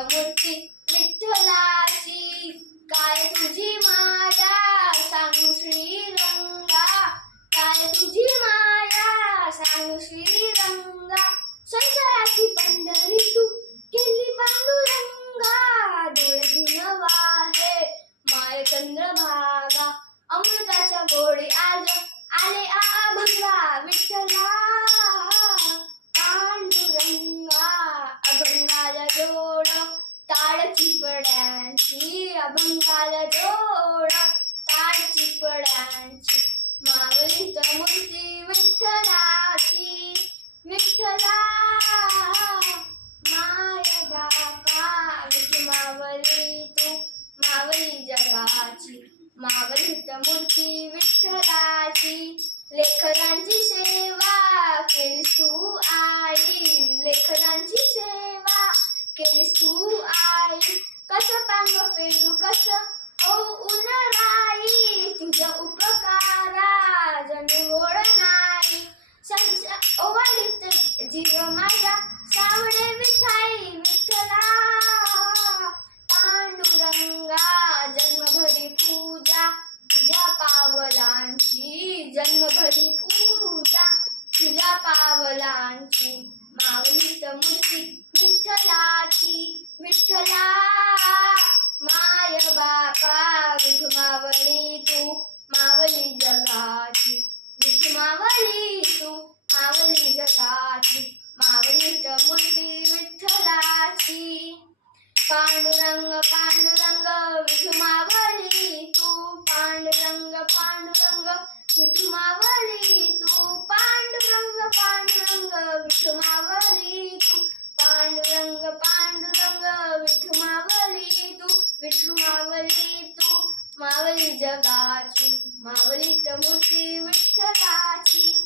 मूर्ती विठ्ठलाची, काय तुझी माया सांगू श्रीरंगा, काय तुझी माया सांगू श्रीरंगा, संसाराची पंढरी तू केली पांडुरंगा, डोळे वाहे माय चंद्रभागा, अमृताच्या गोडी आज आले अभंगा विठ्ठला पांडुरंगा, अभंगाला जोड ताड चिपड्यांची, अभंगाला जोड ताड चिपड्यांची, मावळीत मूर्ती विठ्ठलाची, विठ्ठला माय बापा विठू मावली तू मावली जगाची, मावळीत मूर्ती विठ्ठलाची, लेकरांची सेवा केलीस तू आई, लेकरांची सेवा केलीस तू आई, कसं पांग फेरू कसं होऊन राई, तुझ्या उपकारा जणू होड नाही, ओवाळीत जीव माझा सावडे विठाई विठ्ठला पांडुरंगा, जन्मभरी पूजा तुझ्या पावलांची, जन्मभरी पूजा तुझ्या पावलांची, माऊलीत मूर्ती विठ्ठलाची, विठ्ठला माय बापा विठू मावली तू मावली जगाची, विठू मावली तू मावली जगाची, मावलीत मूर्ती विठ्ठलाची, पांडुरंग पांडुरंग विठू मावली तू, पांडुरंग पांडुरंग विठू मावली तू, पांडुरंग पांडुरंग विठू मावली तू, पांडुरंग पांडुरंग विठू मावली तू, विठू मावली तू मावली जगाची, मावलीत मूर्ती विठ्ठलाची.